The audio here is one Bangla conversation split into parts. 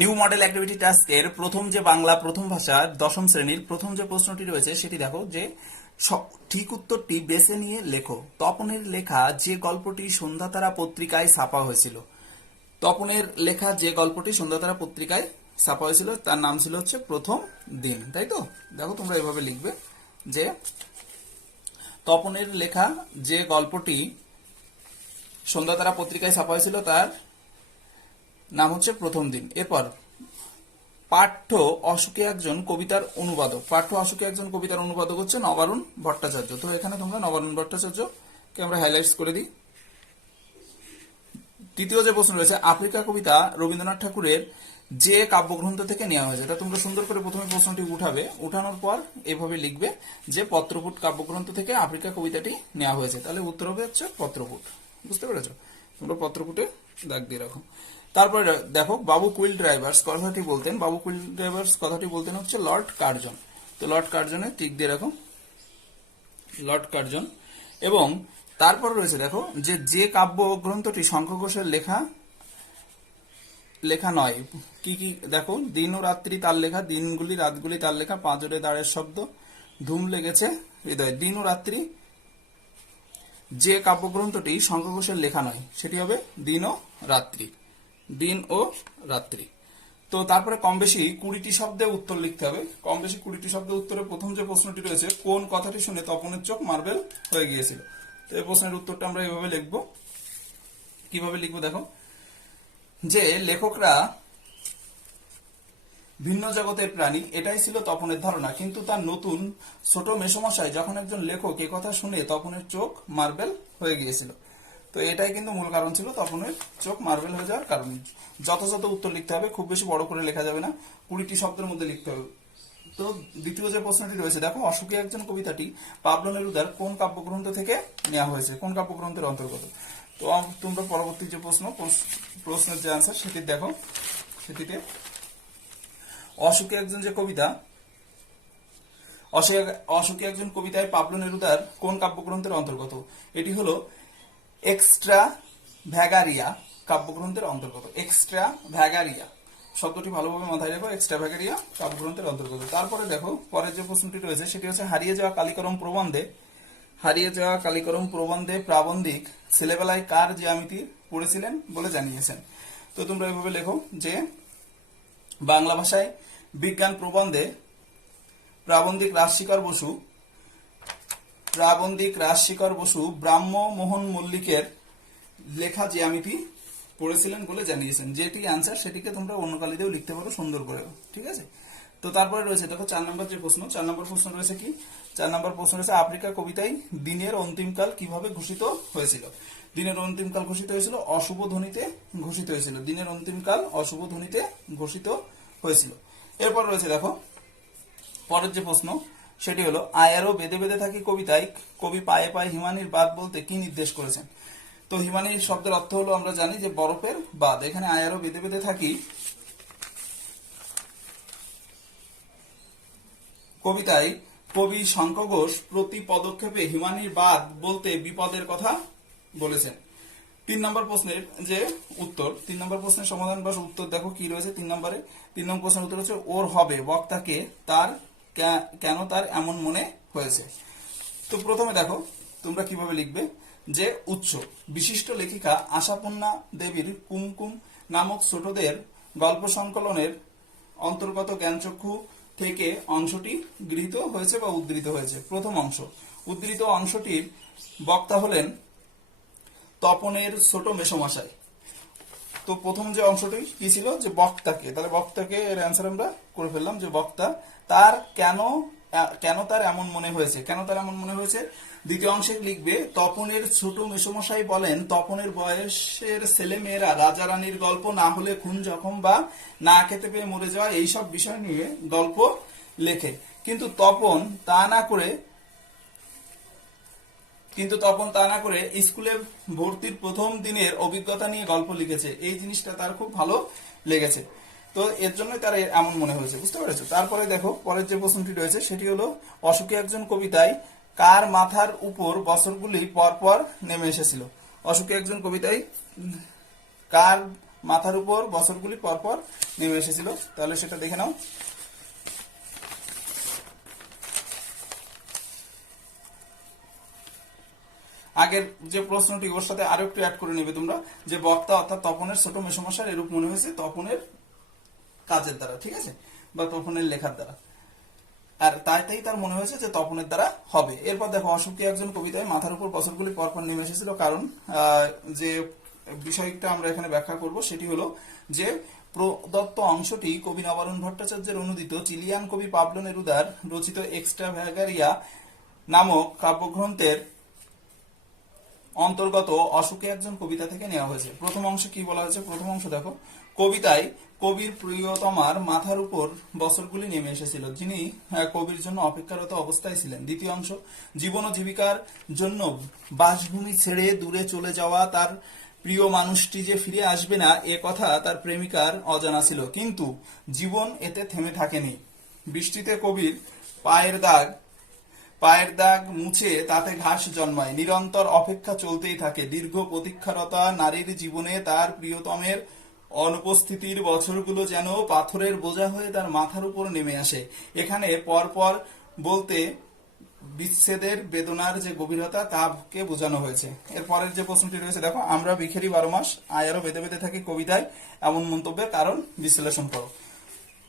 নিউ মডেল অ্যাক্টিভিটি টাস্কের প্রথম যে বাংলা প্রথম ভাষা দশম শ্রেণীর প্রথম যে প্রশ্নটি রয়েছে সেটি দেখো যে ঠিক উত্তরটি বেছে নিয়ে লেখো। তপনের লেখা যে গল্পটি সন্ধ্যাতারা পত্রিকায় ছাপা হয়েছিল। তপনের লেখা যে গল্পটি সন্ধ্যাতারা পত্রিকায় ছাপা হয়েছিল তার নাম ছিল হচ্ছে প্রথম দিন, তাই তো? দেখো তোমরা এভাবে লিখবে যে তপনের লেখা যে গল্পটি সন্ধ্যাতারা পত্রিকায় ছাপা হয়েছিল তার নাম হচ্ছে প্রথম দিন। এরপর পাঠ্য অশোকে একজন কবিতার অনুবাদক। পাঠ্য অশোকে একজন কবিতার অনুবাদক হচ্ছে নবারুণ ভট্টাচার্য। তো এখানে তোমরা নবারুণ ভট্টাচার্যকে আমরা হাইলাইটস করে দিই। তৃতীয় যে প্রশ্ন রয়েছে, আফ্রিকা কবিতা রবীন্দ্রনাথ ঠাকুরের যে কাব্যগ্রন্থ থেকে নেওয়া হয়েছে। এটা তোমরা সুন্দর করে প্রথমে প্রশ্নটি উঠাবে, উঠানোর পর এভাবে লিখবে যে পত্রপুট কাব্যগ্রন্থ থেকে আফ্রিকা কবিতাটি নেওয়া হয়েছে। তাহলে উত্তর হবে হচ্ছে পত্রপুট। বুঝতে পেরেছো? তোমরা পত্রপুটে দাগ দিয়ে রাখো। তারপরে দেখো, বাবু কুইল ড্রাইভার্স কথাটি বলতেন, বাবু কুইল ড্রাইভার্স কথাটি বলতেন হচ্ছে লর্ড কার্জন। তো লর্ড কার্জনে টিক দিয়ে রাখো, লর্ড কার্জন। এবং তারপর রয়েছে দেখো যে কাব্যগ্রন্থটি শঙ্খ ঘোষের লেখা নয়। কি কি দেখো, দিন ও রাত্রি তার লেখা, দিনগুলি রাতগুলি তার লেখা, পাঁজরে দাঁড়ের শব্দ, ধুম লেগেছে হৃদয়। দিন ও রাত্রি যে কাব্যগ্রন্থটি শঙ্খ ঘোষের লেখা নয় সেটি হবে দিন ও রাত্রি, দিন ও রাত্রি। তো তারপরে কম বেশি 20টি শব্দে উত্তর লিখতে হবে। কম বেশি 20টি শব্দে উত্তরে প্রথম যে প্রশ্নটি রয়েছে, কোন কথাটি শুনে তপনের চোখ মার্বেল হয়ে গিয়েছিল। তো এই প্রশ্নের উত্তরটা আমরা এভাবে লিখবো। কিভাবে লিখবো দেখো, যে লেখকরা ভিন্ন জগতের প্রাণী, এটাই ছিল তপনের ধারণা। কিন্তু তার নতুন ছোট মেসোমশাই যখন একজন লেখক এ কথা শুনে তপনের চোখ মার্বেল হয়ে গিয়েছিল। তো এটাই কিন্তু মূল কারণ ছিল তপনের চোখ মার্বেল হয়ে যাওয়ার কারণ। যথাযথ উত্তর লিখতে হবে, খুব বেশি বড় করে লেখা যাবে না, 20টি শব্দের মধ্যে লিখতে হবে। তো দ্বিতীয় যে প্রশ্নটি রয়েছে দেখো, অশোকে একজন কবিতাটি পাবলো নেরুদার কোন কাব্যগ্রন্থ থেকে নেওয়া হয়েছে, কোন কাব্যগ্রন্থের অন্তর্গত। তো তোমরা পরবর্তী যে প্রশ্নের যে আনসার সেটি দেখো, সেটিতে অশোকে একজন যে কবিতা, অশোকে একজন কবিতায় পাবলো নেরুদার কোন কাব্যগ্রন্থের অন্তর্গত। এটি হলো এক্সট্রা ভ্যাগারিয়া কাব্যগ্রন্থের অন্তর্গত। এক্সট্রা ভ্যাগারিয়া শব্দটি ভালোভাবে মাথায় রেখো, এক্সট্রা ভ্যাগারিয়া কাব্যগ্রন্থের অন্তর্গত। তারপরে দেখো পরের যে প্রশ্নটি রয়েছে সেটি হচ্ছে, হারিয়ে যাওয়া কালিকরম প্রবন্ধে প্রাবন্ধিক ছেলেবেলায় কার জ্যামিতি পড়েছিলেন বলে জানিয়েছেন। তো তোমরা এভাবে লেখো যে বাংলা ভাষায় বিজ্ঞান প্রবন্ধে প্রাবন্ধিক রাজশেখর বসু ব্রাহ্ম মোহন মল্লিকের লেখা জ্যামিতি পড়েছিলেন বলে জানিয়েছেন। যেটি আনসার সেটিকে তোমরা অন্য কালি দিয়েও লিখতে পারো সুন্দর করে, ঠিক আছে? তো তারপরে রয়েছে দেখো 4 নম্বর যে প্রশ্ন, 4 নম্বর প্রশ্ন রয়েছে কি, 4 নম্বর প্রশ্ন রয়েছে, আফ্রিকা কবিতায় দিনের অন্তিমকাল কিভাবে ঘোষিত হয়েছিল। দিনের অন্তিমকাল ঘোষিত হয়েছিল অশুভ ধ্বনিতে ঘোষিত হয়েছিল। দিনের অন্তিমকাল অশুভ ধ্বনিতে ঘোষিত হয়েছিল। এরপর রয়েছে দেখো পরের যে প্রশ্ন সেটি হলো, আয়ারও বেঁধে বেঁধে থাকি কবিতায় কবি পায়ে পায়ে হিমানির বাঁধ বলতে কি নির্দেশ করেছেন। তো হিমানির শব্দের অর্থ হলো আমরা জানি যে বরফের বাঁধ। এখানে আয়ারও বেঁধে বেঁধে থাকি কবিতায় কবি শঙ্খ ঘোষ প্রতি পদক্ষেপে হিমানির বাঁধ বলতে বিপদের কথা বলেছেন। 3 নম্বর প্রশ্নের যে উত্তর, 3 নম্বর প্রশ্নের সমাধান বা উত্তর দেখো কি রয়েছে। 3 নম্বর প্রশ্নের উত্তর হচ্ছে, ওর হবে বক্তাকে তার কেন তার এমন মনে হয়েছে। তো প্রথমে দেখো তোমরা কিভাবে লিখবে যে উৎস, বিশিষ্ট লেখিকা আশাপূর্ণা দেবীর কুমকুম নামক ছোটদের গল্প সংকলনের অন্তর্গত জ্ঞানচক্ষু থেকে অংশটি গৃহীত হয়েছে বা উদ্ধৃত হয়েছে। প্রথম অংশ, উদ্ধৃত অংশটির বক্তা হলেন তপনের ছোট মেসোমশাই। তো প্রথম যে অংশটি কি ছিল, যে বক্তাকে, তাহলে বক্তাকে এর অ্যান্সার আমরা করে ফেললাম যে বক্তা তার কেন তার এমন মনে হয়েছে, কেন তার এমন মনে হয়েছে। দ্বিতীয় অংশে লিখবে, তপনের ছোট মেসোমশাই বলেন তপনের বয়সের ছেলে মেয়েরা রাজা রানীর গল্প না হলে খুন জখম বা না খেতে পেয়ে মরে যাওয়া এইসব বিষয় নিয়ে গল্প লেখে, কিন্তু তপন তা না করে স্কুলে ভর্তির প্রথম দিনের অভিজ্ঞতা নিয়ে গল্প লিখেছে। এই জিনিসটা তার খুব ভালো লেগেছে, তো এর জন্যই তার এমন মনে হয়েছে। বুঝতে পেরেছো? তারপরে দেখো পরের যে প্রশ্নটি রয়েছে সেটি হলো, অশোকে একজন কবিতায় কার মাথার উপর বছরগুলি পর পর নেমে এসেছিল। অশোকে একজন কবিতায় কার মাথার উপর বছরগুলি পরপর নেমে এসেছিল। তাহলে সেটা দেখে নাও। আগের যে প্রশ্নটি ওর সাথে আরো একটু অ্যাড করে নিবে তোমরা, যে বক্তা অর্থাৎ তপনের ছোট মেসোমশার এরূপ মনে হয়েছে তপনের কাজের দ্বারা, ঠিক আছে, বা তপনের লেখার দ্বারা, আর তাই তার মনে হয়েছে যে তপনের দ্বারা হবে। এরপর দেখো, অসুখী একজন কবিতায় মাথার উপর বছরগুলি পরপর নেমে এসেছিল, কারণ যে বিষয়টা আমরা এখানে ব্যাখ্যা করব সেটি হলো যে প্রদত্ত অংশটি কবি নবারুণ ভট্টাচার্যের অনুদিত চিলিয়ান কবি পাবলো নেরুদার রচিত এক্সট্রাভ্যাগারিয়া নামক কাব্যগ্রন্থের অন্তর্গত অসুখী একজন কবিতা থেকে নেওয়া হয়েছে। প্রথম অংশে কি বলা হয়েছে? প্রথম অংশ দেখো, কবিতায় কবির প্রিয়তমার মাথার উপর বছরগুলি নেমে এসেছিল, যিনি কবির জন্য অপেক্ষারত অবস্থায় ছিলেন। দ্বিতীয় অংশ, জীবন ও জীবিকার জন্য বাসভূমি ছেড়ে দূরে চলে যাওয়া তার প্রিয় মানুষটি যে ফিরে আসবে না এ কথা তার প্রেমিকার অজানা ছিল, কিন্তু জীবন এতে থেমে থাকেনি। বৃষ্টিতে কবির পায়ের দাগ মুছে তাতে ঘাস জন্মায়, নিরন্তর অপেক্ষা চলতেই থাকে। দীর্ঘ প্রতীক্ষারতা নারীর জীবনে তার প্রিয়তমের অনুপস্থিতির বছরগুলো যেন পাথরের বোঝা হয়ে তার মাথার উপর নেমে আসে। এখানে পরপর বলতে বিচ্ছেদের বেদনার যে গভীরতা তাকে বোঝানো হয়েছে। এর পরের যে প্রশ্নটি রয়েছে দেখো, আমরা বিখেরি 12 মাস আয়ারও বেঁধে বেঁধে থাকি কবিতায় এমন মন্তব্যের কারণ বিশ্লেষণ করো।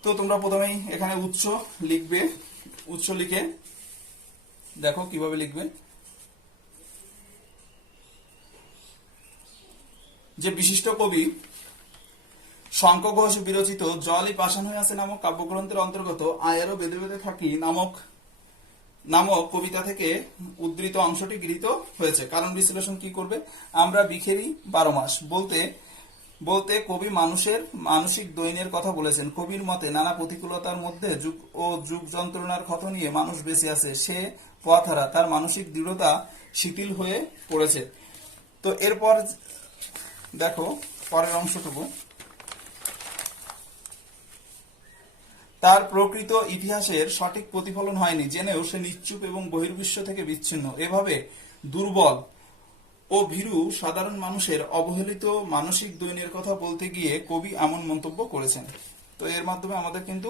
তো তোমরা প্রথমেই এখানে উৎস লিখবে। উৎস লিখে দেখো কিভাবে লিখবে, যে বিশিষ্ট কবি শঙ্খ ঘোষ বিরচিত জলই পাষাণ হয়ে আছে নামক কাব্যগ্রন্থের অন্তর্গত আয়ারও বেঁধে বেঁধে থাকি নামক কবিতা থেকে উদ্ধৃত অংশটি গৃহীত হয়েছে। কারণ বিশ্লেষণ কি করবে, আমরা বিখেরি 12 মাস বলতে কবি মানুষের মানসিক দৈন্যের কথা বলেছেন। কবির মতে নানা প্রতিকূলতার মধ্যে যুগ যন্ত্রণার ক্ষত নিয়ে মানুষ বেঁচে আছে, সে পথহারা, তার মানসিক দৃঢ়তা শিথিল হয়ে পড়েছে। তো এরপর দেখো পরের অংশটুকু, তার প্রকৃত ইতিহাসের সঠিক প্রতিফলন হয়নি জেনেও সে নিশ্চুপ এবং বহির্বিশ্ব থেকে বিচ্ছিন্ন। এভাবে দুর্বল ও ভীরু সাধারণ মানুষের অবহেলিত মানসিক দৈন্যের কথা বলতে গিয়ে কবি এমন মন্তব্য করেছেন। তো এর মাধ্যমে আমাদের কিন্তু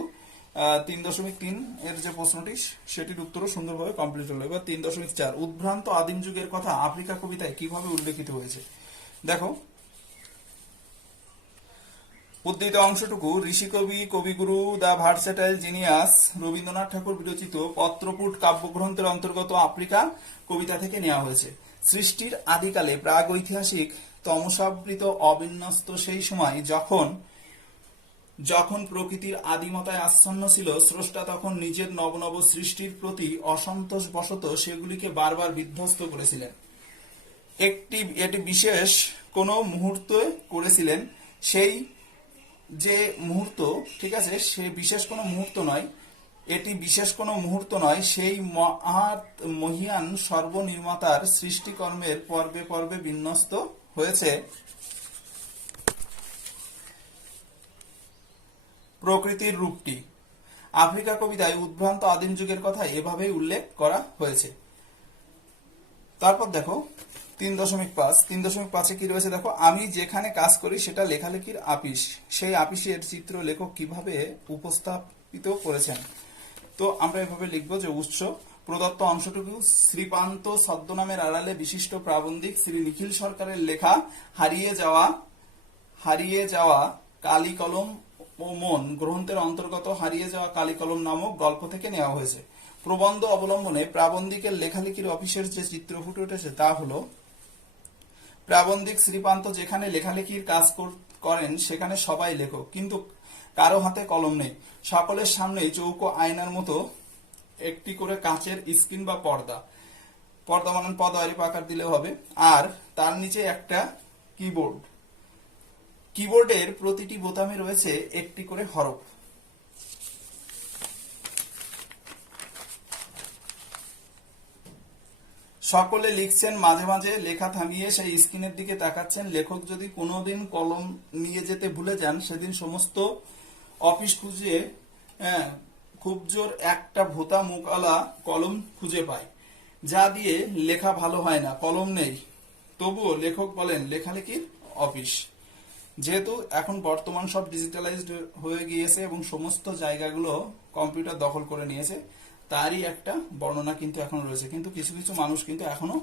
3.3 এর যে প্রশ্নটি সেটির উত্তরও সুন্দরভাবে কমপ্লিট হলো। এবার 3.4, উদ্ভ্রান্ত আদিম যুগের কথা আফ্রিকা কবিতায় কিভাবে উল্লেখিত হয়েছে। দেখো উদ্ধৃত অংশটুকু, ঋষিকবি কবিগুরু দ্য ভার্সেটাইল জিনিয়াস রবীন্দ্রনাথ ঠাকুর বিরচিত পত্রপুট কাব্যগ্রন্থের অন্তর্গত আফ্রিকা কবিতা থেকে নেওয়া হয়েছে। সৃষ্টির আদিকালে প্রাগৈতিহাসিক তমসাবৃত অবিন্যস্ত সেই সময় যখন প্রকৃতির আদিমতায় আচ্ছন্ন ছিল, স্রষ্টা তখন নিজের নব সৃষ্টির প্রতি অসন্তোষ বশত সেগুলিকে বারবার বিধ্বস্ত করেছিলেন। এটি বিশেষ কোনো মুহূর্তে করেছিলেন, সেই যে মুহূর্ত, ঠিক আছে, সে বিশেষ কোনো মুহূর্ত নয়, এটি বিশেষ কোনো মুহূর্ত নয়, সেই মহিয়ান সর্বনির্মাতার সৃষ্টিকর্মের পর্বে পর্বে বিন্যস্ত হয়েছে প্রকৃতির রূপটি। আফ্রিকা কবিতায় উদ্ভ্রান্ত আদিম যুগের কথা এভাবেই উল্লেখ করা হয়েছে। তারপর দেখো 3.5 কি রয়েছে দেখো, আমি যেখানে কাজ করি সেটা লেখালেখির আপিস, সেই আপিসের চিত্র লেখক কিভাবে উপস্থাপিত করেছেন। তো আমরা এভাবে লিখবো যে উৎস প্রদত্ত অংশটুকু শ্রীপান্ত ছদ্মনামের আড়ালে বিশিষ্ট প্রাবন্ধিক শ্রী নিখিল সরকারের লেখা হারিয়ে যাওয়া কালি কলম ও মন গ্রন্থের অন্তর্গত হারিয়ে যাওয়া কালি কলম নামক গল্প থেকে নেওয়া হয়েছে। প্রবন্ধ অবলম্বনে প্রাবন্ধিকের লেখালেখির অফিসের যে চিত্র ফুটে উঠেছে তা হলো, প্রাবন্ধিক শ্রীপান্ত যেখানে লেখালেখির কাজ করেন সেখানে সবাই লেখক, কিন্তু কারো হাতে কলম নেই। সকলের সামনেই চৌকো আয়নার মতো একটি করে কাচের স্ক্রিন বা পর্দা মানে পদারিপ আকার দিলেও হবে, আর তার নিচে একটা কিবোর্ডের প্রতিটি বোতামে রয়েছে একটি করে হরফ। সকলে লিখছেন, মাঝে মাঝে লেখা থামিয়ে সেই স্ক্রিনের দিকে তাকাচ্ছেন। লেখক যদি কোনোদিন কলম নিয়ে যেতে ভুলে যান, সেদিন সমস্ত অফিস খুব জোর একটা ভোতা মুখওয়ালা কলম খুঁজে পায়, যা দিয়ে লেখা ভালো হয় না। কলম নেই, তবুও লেখক বলেন লেখালেখির অফিস। যেহেতু এখন বর্তমান সব ডিজিটালাইজড হয়ে গিয়েছে এবং সমস্ত জায়গাগুলো কম্পিউটার দখল করে নিয়েছে, তারই একটা বর্ণনা কিন্তু এখন রয়েছে। কিন্তু কিছু কিছু মানুষ কিন্তু এখনো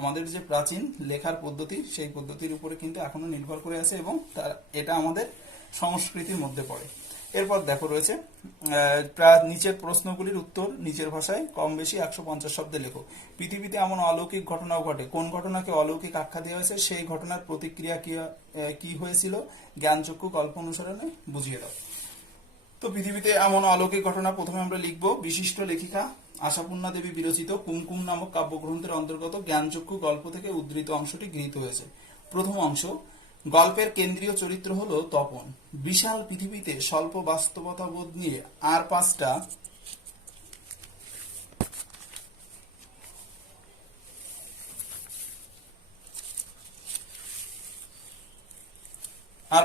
আমাদের যে প্রাচীন লেখার পদ্ধতি, সেই পদ্ধতির উপরে কিন্তু এখনো নির্ভর করে আছে এবং এটা আমাদের সংস্কৃতির মধ্যে পড়ে। এরপর দেখো রয়েছে নিচের প্রশ্নগুলির উত্তর নিচের ভাষায় কম বেশি 150 শব্দে লেখো। পৃথিবীতে এমন অলৌকিক ঘটনাও ঘটে, কোন ঘটনাকে অলৌকিক আখ্যা দেওয়া হয়েছে, সেই ঘটনার প্রতিক্রিয়া কি হয়েছিল, জ্ঞানচক্ষু গল্প অনুসরণে বুঝিয়ে দাও। তো পৃথিবীতে এমন অলৌকিক ঘটনা প্রথমে আমরা লিখব। বিশিষ্ট লেখিকা আশাপূর্ণা দেবী বিরচিত কুমকুম নামক কাব্যগ্রন্থের অন্তর্গত জ্ঞানচক্ষু গল্প থেকে উদ্ধৃত অংশটি গৃহীত হয়েছে। প্রথম অংশ, গল্পের কেন্দ্রীয় চরিত্র হলো তপন। বিশাল পৃথিবীতে স্বল্প বাস্তবতাবোধ নিয়ে আর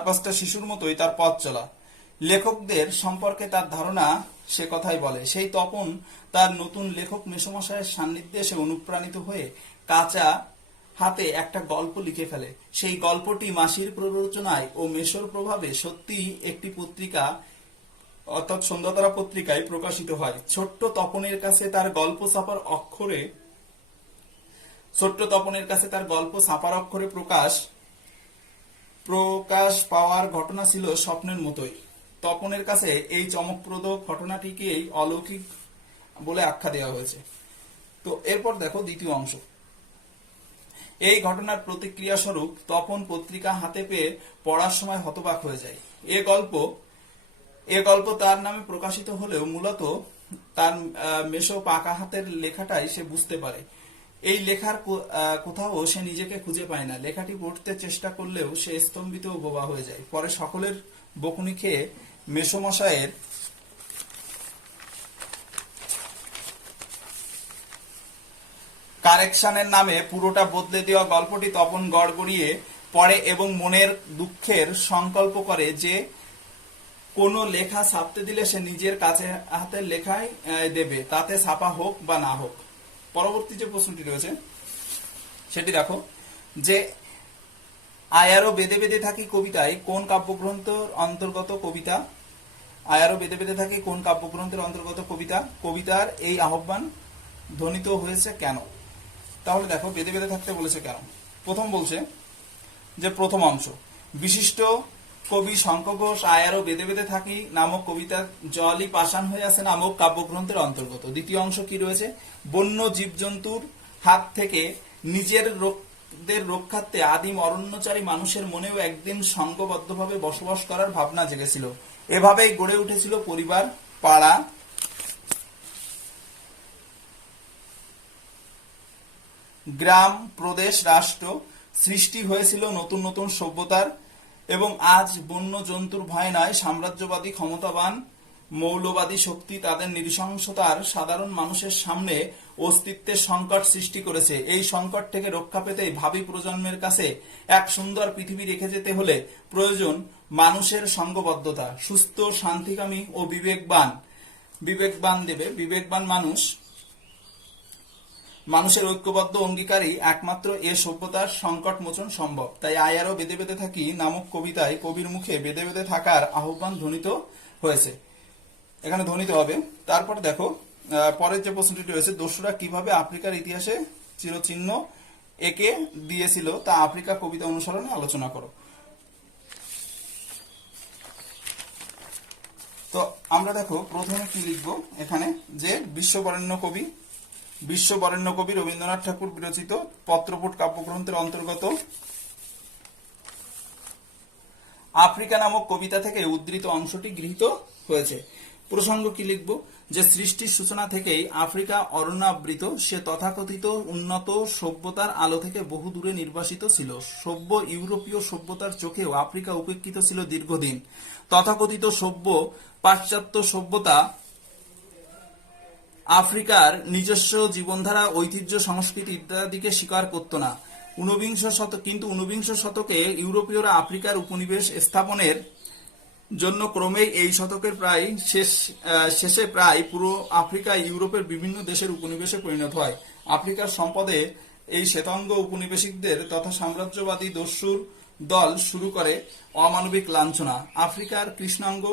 পাঁচটা শিশুর মতোই তার পথ চলা। লেখকদের সম্পর্কে তার ধারণা সে কথাই বলে। সেই তপন তার নতুন লেখক মেসোমশায়ের সান্নিধ্যে এসে অনুপ্রাণিত হয়ে কাঁচা হাতে একটা গল্প লিখে ফেলে। সেই গল্পটি মাসির প্ররোচনায় ও মেসোর প্রভাবে সত্যি একটি পত্রিকা অর্থাৎ সন্ধ্যাতারা পত্রিকায় প্রকাশিত হয়। ছোট্ট তপনের কাছে তার গল্প ছাপার অক্ষরে প্রকাশ পাওয়ার ঘটনা ছিল স্বপ্নের মতোই। তপনের কাছে এই চমকপ্রদ ঘটনাটিকেই অলৌকিক বলে আখ্যা দেওয়া হয়েছে। তো এরপর দেখো দ্বিতীয় অংশ। এই ঘটনার প্রতিক্রিয়া স্বরূপ তপন পত্রিকা হাতে পেয়ে পড়ার সময় হতবাক হয়ে যায়। এ গল্প তার নামে প্রকাশিত হলেও মূলত তার মেসো পাকা হাতের লেখাটাই সে বুঝতে পারে। এই লেখার কোথাও সে নিজেকে খুঁজে পায় না। লেখাটি পড়তে চেষ্টা করলেও সে স্তম্ভিত ও বোবা হয়ে যায়। পরে সকলের বকুনি খেয়ে মেসোমশায়ের কারেকশনের নামে পুরোটা বদলে দেওয়া গল্পটি তপন গড়গড়িয়ে পড়ে এবং মনের দুঃখের সংকল্প করে যে কোনো লেখা ছাপতে দিলে সে নিজের কাছে হাতের লেখাই দেবে, তাতে ছাপা হোক বা না হোক। পরবর্তী যে প্রশ্নটি রয়েছে সেটি দেখো যে আয়ারও বেদে বেদে থাকি কবিতায় কোন কাব্যগ্রন্থের অন্তর্গত কবিতা? আয়ারও বেদে বেদে থাকি কোন কাব্যগ্রন্থের অন্তর্গত কবিতা? কবিতার এই আহ্বান ধ্বনিত হয়েছে কেন? তাহলে দেখো বেদে বেদে থাকতে বলেছে কেন। প্রথম বলছে যে প্রথম অংশ, বিশিষ্ট কবি শঙ্খ ঘোষ আয়ারও বেদে বেদে থাকি নামক কবিতা জলই পাষাণ হয়ে আছে নামক কাব্যগ্রন্থের অন্তর্গত। দ্বিতীয় অংশ কি রয়েছে, বন্য জীবজন্তুর হাত থেকে নিজের রক্ষার্থে আদিম অরণ্যচারী মানুষের মনেও একদিন সংঘবদ্ধভাবে বসবাস করার ভাবনা জেগেছিল। এভাবেই গড়ে উঠেছিল পরিবার, পাড়া, গ্রাম, প্রদেশ, রাষ্ট্র। সৃষ্টি হয়েছিল নতুন নতুন সভ্যতার এবং আজ বন্য জন্তুর ভয় নয়, সাম্রাজ্যবাদী ক্ষমতাবান মৌলবাদী শক্তি তাদের নৃশংসতার সাধারণ মানুষের সামনে অস্তিত্বের সংকট সৃষ্টি করেছে। এই সংকট থেকে রক্ষা পেতে ভাবি প্রজন্মের কাছে এক সুন্দর পৃথিবী রেখে যেতে হলে প্রয়োজন মানুষের সংঘবদ্ধতা। সুস্থ, শান্তিকামী ও বিবেকবান মানুষের ঐক্যবদ্ধ অঙ্গীকারই একমাত্র এ সভ্যতার সংকট মোচন সম্ভব। তাই আয়ারও বেদে বেদে থাকি নামক কবিতায় কবির মুখে বেদে বেদে থাকার আহ্বান ধ্বনিত হয়েছে। এখানে ধ্বনিত হবে। তারপর দেখো পরের যে প্রশ্নটি রয়েছে, দস্যুরা কিভাবে আফ্রিকার ইতিহাসে চিরচিহ্ন এঁকে দিয়েছিল তা আফ্রিকা কবিতা অনুসরণে আলোচনা করো। তো আমরা দেখো প্রথমে কি লিখবো এখানে, যে বিশ্ববরেণ্য কবি রবীন্দ্রনাথ ঠাকুর বিরচিত পত্রপুট কাব্যগ্রন্থের অন্তর্গত আফ্রিকা নামক কবিতা থেকে উদ্ধৃত অংশটি গৃহীত হয়েছে। প্রসঙ্গ কি লিখব, যে সৃষ্টির সূচনা থেকেই আফ্রিকা অরণ্যাবৃত। সে তথাকথিত উন্নত সভ্যতার আলো থেকে বহু দূরে নির্বাসিত ছিল। সভ্য ইউরোপীয় সভ্যতার চোখেও আফ্রিকা উপেক্ষিত ছিল দীর্ঘদিন। তথাকথিত সভ্য পাশ্চাত্য সভ্যতা আফ্রিকার নিজস্ব জীবনধারা, ঐতিহ্য, সংস্কৃতি ইত্যাদিকে স্বীকার করত না। কিন্তু ঊনবিংশ শতকে ইউরোপীয়রা আফ্রিকার উপনিবেশ স্থাপনের জন্য ক্রমেই এই শতকের প্রায় শেষে প্রায় পুরো আফ্রিকা ইউরোপের বিভিন্ন দেশের উপনিবেশে পরিণত হয়। আফ্রিকার সম্পদে এই শ্বেতাঙ্গ উপনিবেশিকদের তথা সাম্রাজ্যবাদী দস্যুর দল শুরু করে অমানবিক লাঞ্ছনা। আফ্রিকার কৃষ্ণাঙ্গ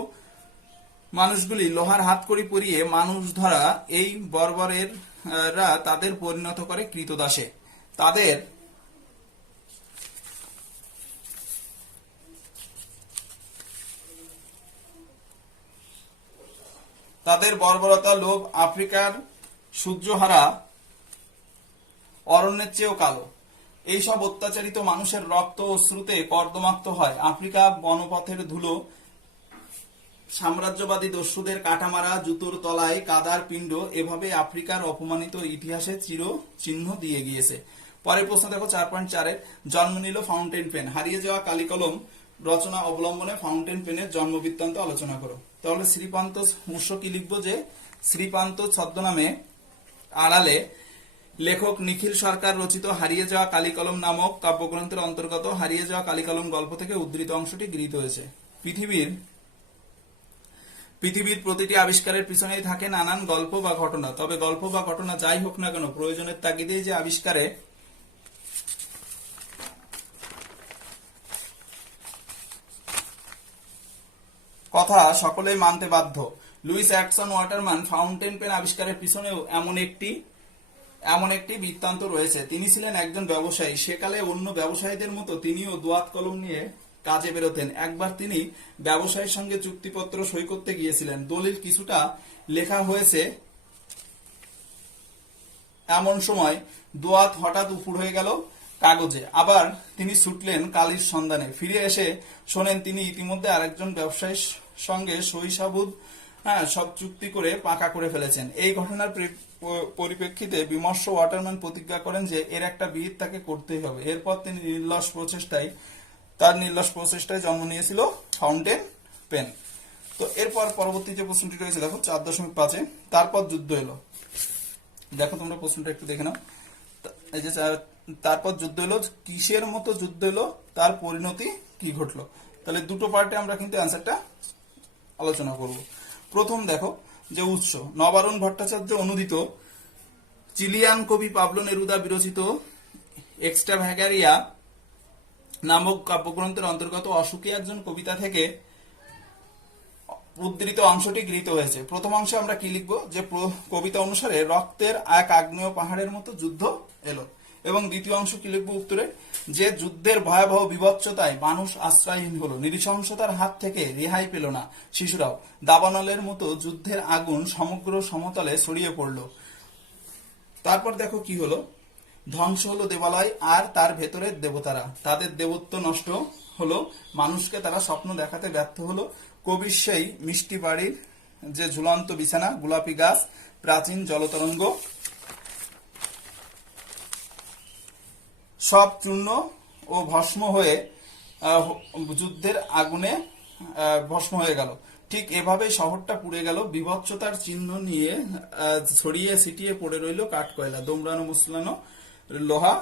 মানুষগুলি লোহার হাতকড়ি পরিয়ে মানুষ ধরা এই বর্বরেরা তাদের পরিণত করে কৃতদাসে। তাদের বর্বরতা, লোভ আফ্রিকার সূর্যহারা অরণ্যের চেয়েও কালো। এইসব অত্যাচারিত মানুষের রক্ত অশ্রুতে কর্দমাক্ত হয় আফ্রিকা বনপথের ধুলো। সাম্রাজ্যবাদী দস্যুদের কাটামারা জুতোর তলায় কাদার পিণ্ড এভাবে আফ্রিকার অপমানিত ইতিহাসে চির চিহ্ন দিয়ে গিয়েছে। পরের প্রশ্ন দেখো 4.4-এর, জন্ম নিল ফাউন্টেন পেন। হারিয়ে যাওয়া কালিকলম রচনা অবলম্বনে ফাউন্টেন পেনের জন্ম বৃত্তান্ত আলোচনা করো। তাহলে শ্রীপান্ত উৎস কি লিখবো, যে শ্রীপান্ত ছদ্মনামে আড়ালে লেখক নিখিল সরকার রচিত হারিয়ে যাওয়া কালিকলম নামক কাব্যগ্রন্থের অন্তর্গত হারিয়ে যাওয়া কালিকলম গল্প থেকে উদ্ধৃত অংশটি গৃহীত হয়েছে। পৃথিবীর প্রতিটি আবিষ্কারের পিছনেই থাকে নানান গল্প বা ঘটনা। তবে গল্প বা ঘটনা যাই হোক না কেন, প্রয়োজনের তাগিদেই যে আবিষ্কারে কথা সকলেই মানতে বাধ্য। লুইস অ্যাটসন ওয়াটারম্যান ফাউন্টেন পেন আবিষ্কারের পিছনেও এমন একটি বৃত্তান্ত রয়েছে। তিনি ছিলেন একজন ব্যবসায়ী। সেকালে অন্য ব্যবসায়ীদের মতো তিনিও দোয়াত কলম নিয়ে কাজে বেরোতেন। একবার তিনি ব্যবসায়ীর সঙ্গে চুক্তিপত্র সই করতে গিয়েছিলেন। দলিল কিছুটা লেখা হয়েছে, এমন সময় দোয়াত হঠাৎ উপুড় হয়ে গেল কাগজে। আবার তিনি ছুটলেন কালির সন্ধানে। ফিরে এসে শোনেন তিনি ইতিমধ্যে আরেকজন ব্যবসায়ীর সঙ্গে সই সাবুদ সব চুক্তি করে পাকা করে ফেলেছেন। এই ঘটনার পরিপ্রেক্ষিতে বিমর্ষ ওয়াটারম্যান প্রতিজ্ঞা করেন যে এর একটা বিহিত তাকে করতেই হবে। এরপর তিনি নির্লস প্রচেষ্টায় জন্ম নিয়েছিল ফাউন্টেন পেন। তো এরপর পরবর্তী যে প্রশ্নটি রয়েছে দেখো 4.5-এ, তারপর যুদ্ধ এলো। দেখো তোমরা প্রশ্নটা একটু দেখে নাও। এই যে তারপর যুদ্ধ এলো, কিসের মতো যুদ্ধ এলো, তার পরিণতি কি ঘটলো। তাহলে দুটো পার্টে আমরা কিন্তু অ্যান্সারটা আলোচনা করব। প্রথম দেখো যে উৎস, নবারুণ ভট্টাচার্য অনুদিত চিলিয়ান কবি পাবলো নেরুদা বিরচিত এক্সট্রাভ্যাগারিয়া নামক কাব্যগ্রন্থের অন্তর্গত অসুখী একজন কবিতা থেকে উদ্ধৃত অংশটি গৃহীত হয়েছে। প্রথম অংশে আমরা কি লিখবো, যে কবিতা অনুসারে রক্তের এক আগ্নেয় পাহাড়ের মতো যুদ্ধ এলো। এবং দ্বিতীয় অংশ কি লিখবো উত্তরে, যে যুদ্ধের ভয়াবহ বিভৎসতায় মানুষ আশ্রয়হীন হলো, নৃশংসতার হাত থেকে রেহাই পেল না শিশুরাও। দাবানলের মতো যুদ্ধের আগুন সমগ্র সমতলে ছড়িয়ে পড়ল। তারপর দেখো কি হলো, ধ্বংস হলো দেবালয় আর তার ভেতরের দেবতারা, তাদের দেবত্ব নষ্ট হলো, মানুষকে তারা স্বপ্ন দেখাতে ব্যর্থ হলো। কবির সেই মিষ্টি বাড়ির যে ঝুলন্ত বিছানা, গোলাপি গাছ, প্রাচীন জলতরঙ্গ সব চূর্ণ ও ভস্ম হয়ে যুদ্ধের আগুনে ভস্ম হয়ে গেল। ঠিক এভাবে শহরটা পুড়ে গেল, বিভৎসতার চিহ্ন নিয়ে ছড়িয়ে ছিটিয়ে পড়ে রইল কাঠকয়লা, দোমড়ানো মুসলানো লোহা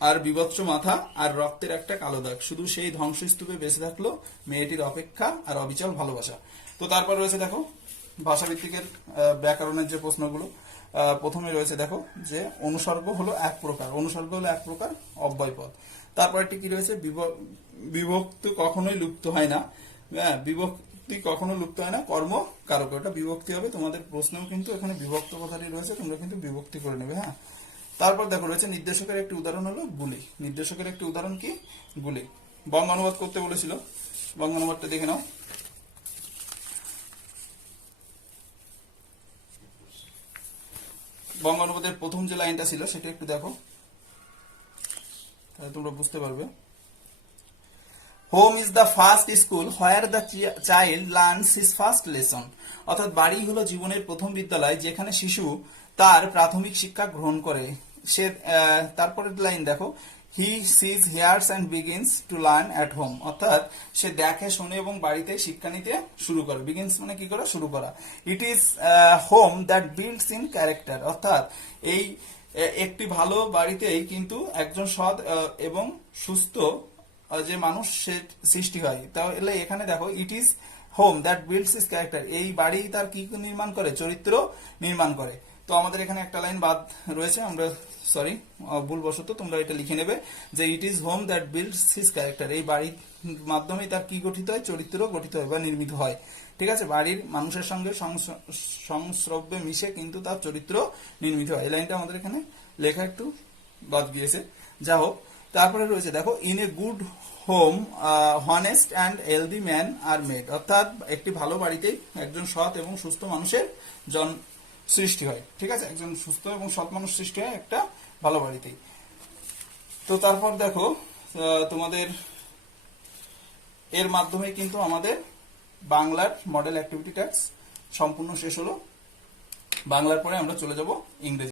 আর বিভৎস মাথা আর রক্তের একটা কালো দাগ। শুধু সেই ধ্বংসস্তূপে বেঁচে থাকলো মেয়েটির অপেক্ষা আর অবিচল ভালোবাসা। তো তারপর রয়েছে দেখো ভাষাভিত্তিকের ব্যাকরণের যে প্রশ্নগুলো। প্রথমে রয়েছে দেখো যে অনুসর্গ হলো এক প্রকার অব্যয় পদ। তারপরটি কি রয়েছে, বিভক্তি কখনোই লুপ্ত হয় না, বিভক্তি কখনো লুপ্ত হয় না, কর্ম কারক, ওটা বিভক্তি হবে। তোমাদের প্রশ্নেও কিন্তু এখানে বিভক্ত কথাটি রয়েছে, তোমরা কিন্তু বিভক্তি করে নেবে। হ্যাঁ, তারপর দেখো রয়েছে নির্দেশকের একটি উদাহরণ হলো গুলি। নির্দেশকের একটি উদাহরণ কি, গুলি। বঙ্গ অনুবাদ করতে বলেছিল, বঙ্গ অনুবাদটা দেখে নাও। বঙ্গ অনুবাদের প্রথম যে লাইনটা ছিল সেটা একটু দেখো, তাহলে তোমরা বুঝতে পারবে। Home is the first school where the child learns his first lesson. অর্থাৎ বাড়ি হলো জীবনের প্রথম বিদ্যালয় যেখানে শিশু তার প্রাথমিক শিক্ষা গ্রহণ করে। সে তারপরের লাইন দেখো, he sees hears and begins to learn at home. অর্থাৎ সে দেখে শোনে এবং বাড়িতে শিক্ষা নিতে শুরু করে। বিগিনস মানে কি করা, শুরু করা। It is home that builds in character. অর্থাৎ এই একটি ভালো বাড়িতেই কিন্তু একজন সৎ এবং সুস্থ যে মানুষ সে সৃষ্টি হয়। তাহলে এখানে দেখো it is home that builds is character, এই বাড়ি তার কি নির্মাণ করে, চরিত্র নির্মাণ করে। তো আমাদের এখানে একটা লাইন বাদ রয়েছে, আমরা সরি ভুলবশত তোমরা এটা লিখে নেবে যে it is home that builds his character. এই বাড়ির মাধ্যমে তার কি গঠিত হয়, চরিত্র গঠিত হয় বা নির্মিত হয়। ঠিক আছে, বাড়ির মানুষের সঙ্গে সংস্রবে মিশে কিন্তু তার চরিত্র নির্মিত হয়। এই লাইনটা আমাদের এখানে লেখা একটু বাদ গিয়েছে, যা হোক। তারপরে রয়েছে দেখো, in a good home honest and healthy man are made, অর্থাৎ একটি ভালো বাড়িতেই একজন সৎ এবং সুস্থ মানুষের সৃষ্টি হয়। ঠিক আছে, একজন সুস্থ এবং সৎ মানুষ সৃষ্টি হয় একটা ভালো বাড়িতেই। তো তারপর দেখো তোমাদের এর মাধ্যমে কিন্তু আমাদের বাংলার মডেল অ্যাক্টিভিটি টাস্ক সম্পূর্ণ শেষ হলো। বাংলার পরে আমরা চলে যাব ইংরেজি।